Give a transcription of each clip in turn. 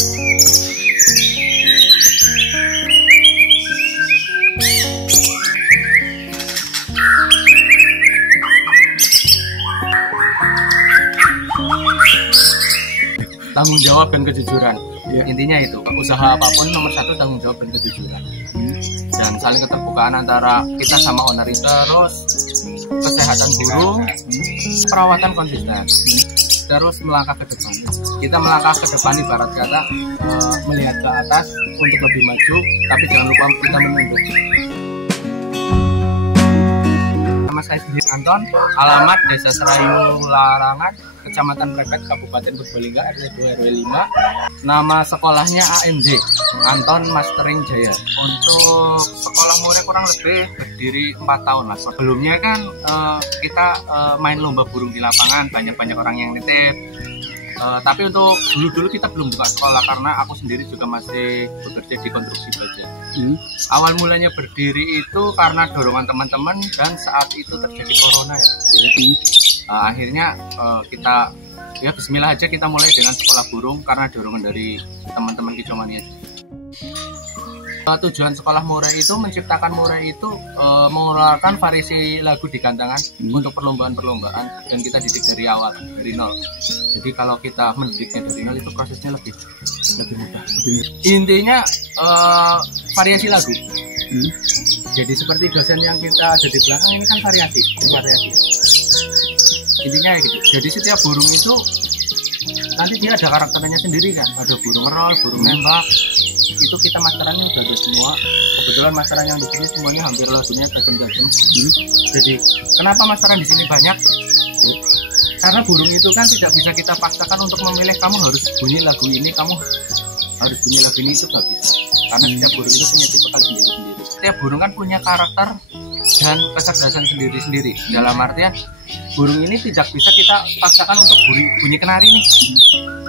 Tanggung jawab dan kejujuran. Intinya itu, usaha apapun nomor satu tanggung jawab dan kejujuran. Dan saling keterbukaan antara kita sama owner. Terus kesehatan burung, perawatan konsisten. Terus melangkah ke depan. Kita melangkah ke depan ibarat kata melihat ke atas untuk lebih maju, tapi jangan lupa kita menunduk. Nama saya sendiri Anton, alamat Desa Serayu Larangan, Kecamatan Plepet, Kabupaten Purbalingga, RT 2 RW 5. Nama sekolahnya AMJ, Anton Mastering Jaya. Untuk sekolah murid kurang lebih berdiri 4 tahun lah. Sebelumnya kan kita main lomba burung di lapangan, banyak orang yang nitip. Tapi untuk dulu kita belum buka sekolah karena aku sendiri juga masih bekerja di konstruksi baja. Awal mulanya berdiri itu karena dorongan teman-teman dan saat itu terjadi corona ya. Akhirnya kita ya bismillah aja kita mulai dengan sekolah burung karena dorongan dari teman-teman Kicomania. Tujuan sekolah murai itu menciptakan murai itu mengeluarkan variasi lagu di gantangan untuk perlombaan-perlombaan dan kita didik dari awal, dari nol. Jadi kalau kita mendidiknya dari nol itu prosesnya lebih mudah. Intinya variasi lagu. Jadi seperti dosen yang kita ada di belakang ini kan variasi. Intinya gitu. Jadi setiap burung itu nanti dia ada karakternya sendiri kan. Ada burung merol, burung nembak. Itu kita masterannya udah ada semua. Kebetulan masteran yang di sini semuanya hampir lagunya tajam-tajam. Jadi kenapa masteran di sini banyak? Karena burung itu kan tidak bisa kita paksakan untuk memilih kamu harus bunyi lagu ini, kamu harus bunyi lagu ini, itu nggak bisa. Karena setiap burung itu punya tipikal sendiri-sendiri. Setiap burung kan punya karakter dan kecerdasan sendiri-sendiri. Dalam artian burung ini tidak bisa kita paksakan untuk bunyi kenari nih.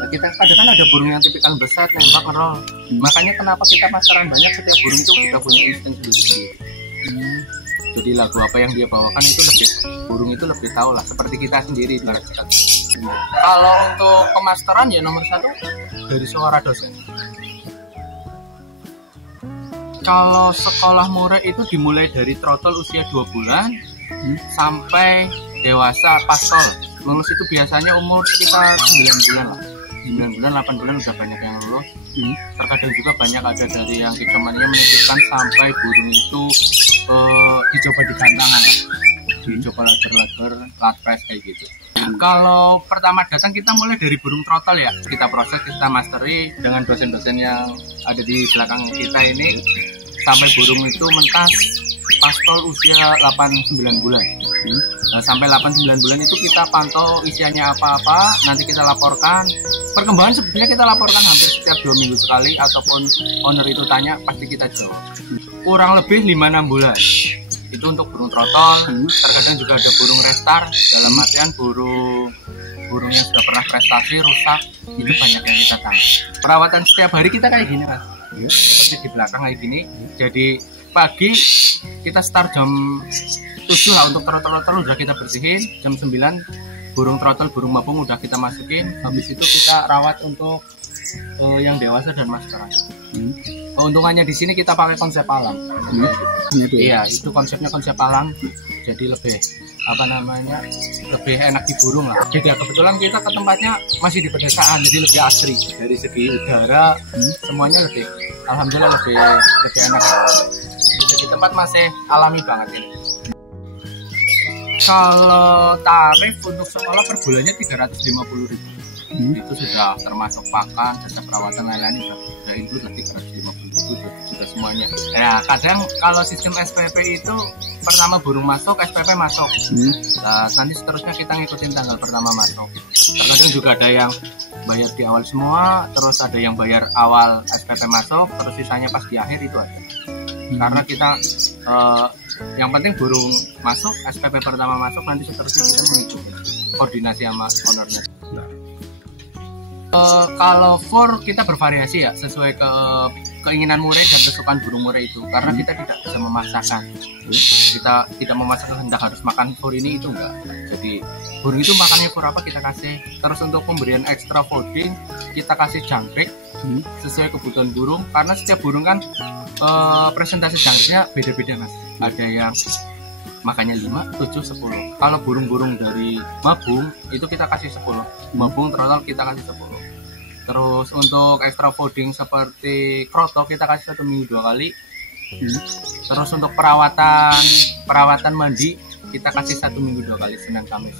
Nah, kita kadang kan ada burung yang tipikal besar, nembak, ngerol. Makanya kenapa kita masteran banyak, setiap burung itu sudah punya insting sendiri-sendiri. Jadi lagu apa yang dia bawakan itu burung itu lebih tahu lah, seperti kita sendiri. Kalau untuk pemasteran ya nomor satu dari suara dosen. Kalau sekolah murai itu dimulai dari trotol usia 2 bulan sampai dewasa pastol. Lulus itu biasanya umur sekitar 9 bulan lah. 9 bulan, 8 bulan udah banyak yang lulus. Terkadang juga banyak ada dari yang Kicomania menitipkan sampai burung itu dicoba di gantangan lah. Dicoba lager-lager, latpes kayak gitu. Kalau pertama datang kita mulai dari burung trotol ya. Kita proses, kita masteri dengan dosen-dosen yang ada di belakang kita ini sampai burung itu mentas pastol usia 8-9 bulan. Nah, sampai 8-9 bulan itu kita pantau isiannya apa-apa, nanti kita laporkan. Perkembangan sebetulnya kita laporkan hampir setiap 2 minggu sekali, ataupun owner itu tanya pasti kita jawab. Kurang lebih 5-6 bulan. Itu untuk burung trotol. Terkadang juga ada burung restar, dalam artian burung yang sudah pernah prestasi rusak, itu banyak yang kita tanya. Perawatan setiap hari kita kayak gini kan, seperti di belakang kayak gini. Jadi pagi kita start jam 7 lah untuk trotol udah kita bersihin. Jam 9 burung trotol, burung mapung udah kita masukin. Habis itu kita rawat untuk yang dewasa dan masteran. Keuntungannya di sini kita pakai konsep alam. Iya, itu konsepnya konsep alam. Jadi lebih lebih enak di burung lah. Jadi kebetulan kita ke tempatnya masih di pedesaan, jadi lebih asri dari segi udara, semuanya lebih, alhamdulillah lebih enak. Di tempat masih alami banget ini. Kalau tarif untuk sekolah per bulannya 350.000. Itu sudah termasuk pakan, jasa perawatan lain-lain sudah include lah 350.000 sudah semuanya. Ya kadang kalau sistem SPP itu pertama burung masuk, SPP masuk. Nah, nanti seterusnya kita ngikutin tanggal pertama masuk. Terkadang juga ada yang bayar di awal semua, terus ada yang bayar awal SPP masuk, terus sisanya pas di akhir itu ada. Karena kita yang penting burung masuk, SPP pertama masuk, nanti seterusnya kita mengikuti koordinasi sama ownernya. Kalau for kita bervariasi ya, sesuai keinginan murai dan kesukaan burung murai itu, karena kita tidak bisa memaksakan. Kita tidak memaksakan hendak harus makan fur ini itu enggak. Jadi burung itu makannya fur apa kita kasih. Terus untuk pemberian extra fooding kita kasih jangkrik sesuai kebutuhan burung, karena setiap burung kan presentasi jangkriknya beda-beda mas. Ada yang makannya 5, 7, 10. Kalau burung-burung dari mabung itu kita kasih 10. Mabung trotol kita kasih 10. Terus untuk extra fooding seperti kroto kita kasih 1 minggu 2 kali. Terus untuk perawatan mandi kita kasih 1 minggu 2 kali, Senin Kamis.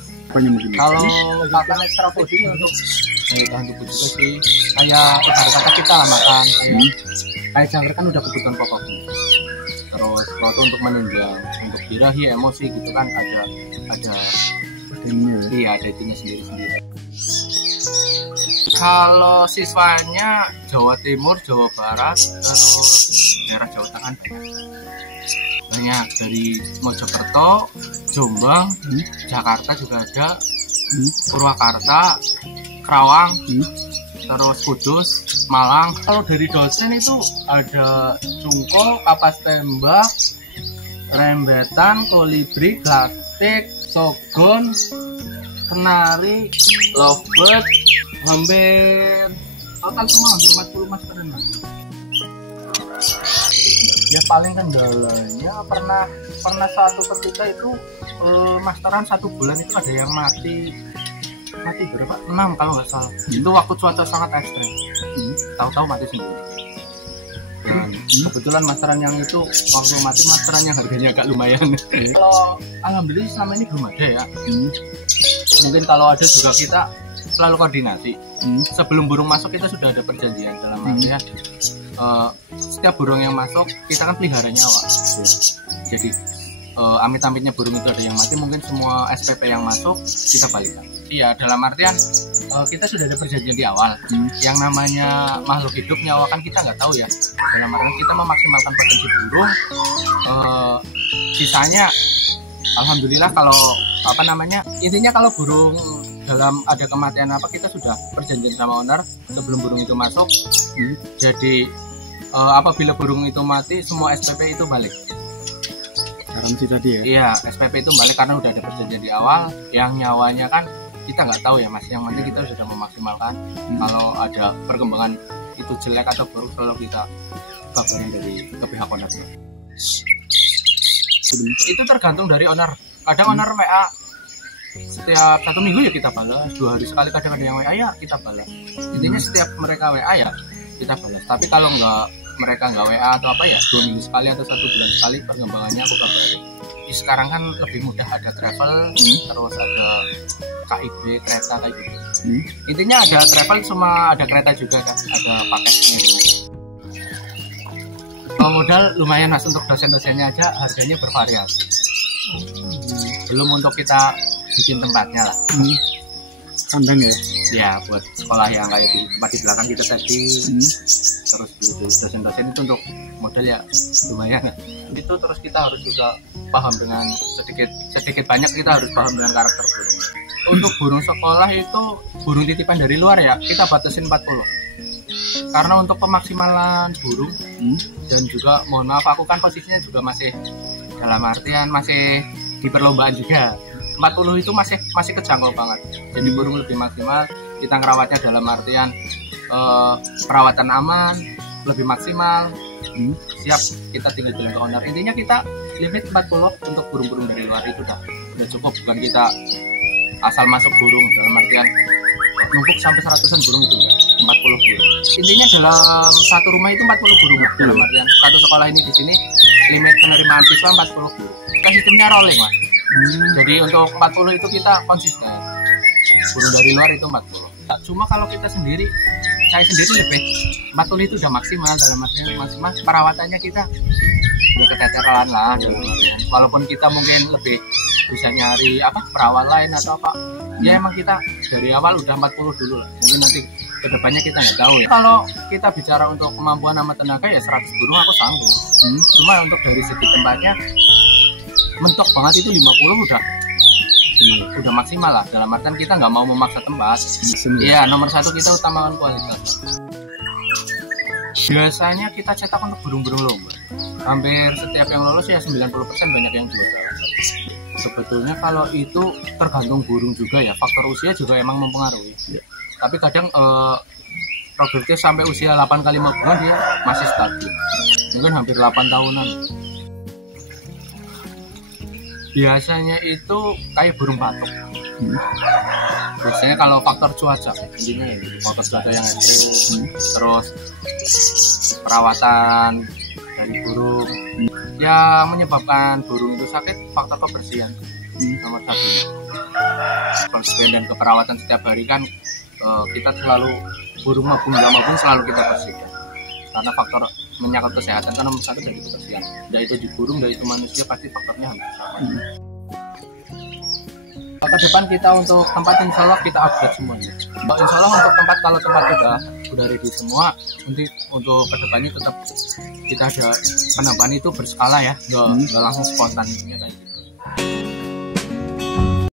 Kalau makan extra fooding untuk tahan tubuh juga sih, kayak kata kita lah makan kayak jangkrik kan udah kebutuhan pokoknya. Terus kroto untuk menunjang, untuk birahi emosi gitu kan ada iya ada itunya sendiri. Kalau siswanya Jawa Timur, Jawa Barat, terus daerah Jawa Tengah banyak dari Mojokerto, Jombang, Jakarta juga ada, Purwakarta, Kerawang, terus Kudus, Malang. Kalau dari dosen itu ada cungkol, kapas tembak, rembetan, kolibri, glatik, sogon, kenari, lovebird, hampir total semua hampir 40 masteran lah. Ya paling kendalanya pernah suatu ketika itu masteran 1 bulan itu ada yang mati berapa? 6 kalau nggak salah. Itu waktu cuaca sangat ekstrim. Tahu-tahu mati sendiri. Dan kebetulan masteran yang itu waktu mati masteran yang harganya agak lumayan. Kalau alhamdulillah selama ini belum ada ya. Mungkin kalau ada juga kita selalu koordinasi. Sebelum burung masuk kita sudah ada perjanjian dalam artian setiap burung yang masuk kita kan pelihara nyawa. Jadi amit-amitnya burung itu ada yang mati, mungkin semua SPP yang masuk kita balikan. Iya, dalam artian kita sudah ada perjanjian di awal. Yang namanya makhluk hidup nyawa kan kita nggak tahu ya. Dalam artian kita memaksimalkan potensi burung. Sisanya alhamdulillah kalau intinya kalau burung dalam ada kematian apa kita sudah perjanjian sama owner sebelum burung itu masuk. Jadi apabila burung itu mati semua SPP itu balik. Garansi tadi ya? Iya, SPP itu balik karena udah ada perjanjian di awal. Yang nyawanya kan kita nggak tahu ya mas. Yang penting kita sudah memaksimalkan. Kalau ada perkembangan itu jelek atau buruk kalau kita kabarin dari ke pihak owner. Itu tergantung dari owner. Kadang owner WA setiap 1 minggu ya kita balas, 2 hari sekali kadang ada yang WA ya kita balas. Intinya setiap mereka WA ya kita balas. Tapi kalau mereka nggak WA atau apa ya 2 minggu sekali atau 1 bulan sekali perkembangannya aku kabarin. Sekarang kan lebih mudah, ada travel, terus ada KIB, kereta kayak gitu. Intinya ada travel sama ada kereta juga kan, ada paketnya gitu. Modal lumayan mas, untuk dosen-dosennya aja harganya bervariasi. Belum untuk kita bikin tempatnya lah. Kandang ya? Ya buat sekolah yang kayak di tempat di belakang kita tadi. Terus dosen-dosen itu untuk modal ya lumayan. Itu terus kita harus juga paham dengan sedikit banyak kita harus paham dengan karakter burung. Untuk burung sekolah itu burung titipan dari luar ya kita batasin 40. Karena untuk pemaksimalan burung dan juga mohon maaf aku kan posisinya juga masih dalam artian masih di perlombaan juga. 40 itu masih kejangkau banget. Jadi burung lebih maksimal, kita ngerawatnya dalam artian perawatan aman, lebih maksimal. Siap kita tinggal bilang ke owner. Intinya kita limit 40 untuk burung-burung dari luar itu udah cukup, bukan kita asal masuk burung dalam artian numpuk sampai 100-an burung itu ya, 40 burung. Intinya dalam satu rumah itu 40 burung dalam artian satu sekolah ini di sini limit penerimaan siswa 40 burung. Kan sistemnya rolling mas. Jadi untuk 40 itu kita konsisten. Burung dari luar itu 40. Cuma kalau kita sendiri, saya sendiri lebih 40 itu udah maksimal dalam artian maksimal perawatannya kita udah keteteran lah dalam artian. Walaupun kita mungkin lebih bisa nyari perawat lain atau apa, ya emang kita dari awal udah 40 dulu lah. Jadi nanti kedepannya kita nggak tahu ya. Kalau kita bicara untuk kemampuan sama tenaga ya 100 burung aku sanggup. Cuma untuk dari segi tempatnya mentok banget itu 50 udah maksimal lah. Dalam artian kita nggak mau memaksa tempat. Iya, nomor 1 kita utamakan kualitas. Biasanya kita cetak untuk burung-burung lomba. Hampir setiap yang lolos ya 90% banyak yang juara. Sebetulnya kalau itu tergantung burung juga ya, faktor usia juga emang mempengaruhi. Tapi kadang produktif sampai usia 8 kali 5 bulan dia masih stabil. Mungkin hampir 8 tahunan. Biasanya itu kayak burung patok. Biasanya kalau faktor cuaca, intinya faktor cuaca yang ekstrim, terus perawatan dari burung yang menyebabkan burung itu sakit, faktor kebersihan nomor satu. Kebersihan dan keperawatan setiap hari kan kita selalu burung maupun nggak maupun selalu kita bersihkan karena faktor menyangkut kesehatan kan nomor satu dari kebersihan. Dari itu di burung, dari itu manusia pasti faktornya hampir sama. Ke depan kita untuk tempat insya Allah kita upgrade semuanya. Insya Allah untuk tempat, kalau tempat udah ready semua, nanti untuk kedepannya tetap kita ada penambahan itu berskala ya, nggak langsung spontan kayak gitu.